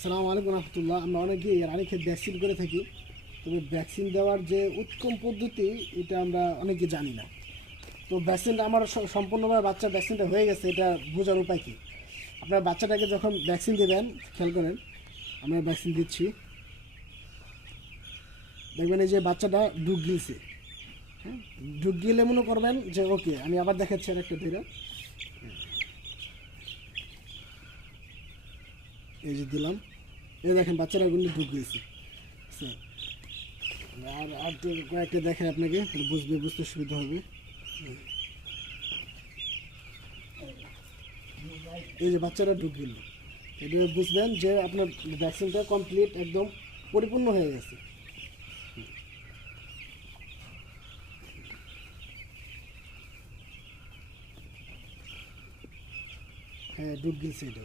আসসালামু আলাইকুম রহমতুল্লাহ। আমরা অনেকেই রানীক্ষেত ভ্যাকসিন করে থাকি, তবে ভ্যাকসিন দেওয়ার যে উত্তম পদ্ধতি এটা আমরা অনেকে জানি না। তো ভ্যাকসিনটা আমার সম্পূর্ণভাবে বাচ্চার ভ্যাকসিনটা হয়ে গেছে, এটা বোঝার উপায় কী? আপনার বাচ্চাটাকে যখন ভ্যাকসিন দেবেন, খেয়াল করেন, আমরা ভ্যাকসিন দিচ্ছি, দেখবেন এই যে বাচ্চাটা ঢুক গিলছে। হ্যাঁ, ঢুক গিলে মনে করবেন যে ওকে, আমি আবার দেখাচ্ছি আর একটা ধরে, এই যে দিলাম, এই দেখেন বাচ্চারা কিন্তু ঢুক গিয়েছে। আর আর তো কয়েকটা দেখেন আপনাকে, তাহলে বুঝতে সুবিধা হবে। এই যে বাচ্চারা ঢুক গেল, এটা বুঝবেন যে আপনার ভ্যাকসিনটা কমপ্লিট, একদম পরিপূর্ণ হয়ে গেছে। হ্যাঁ, ঢুক গেছে এটা।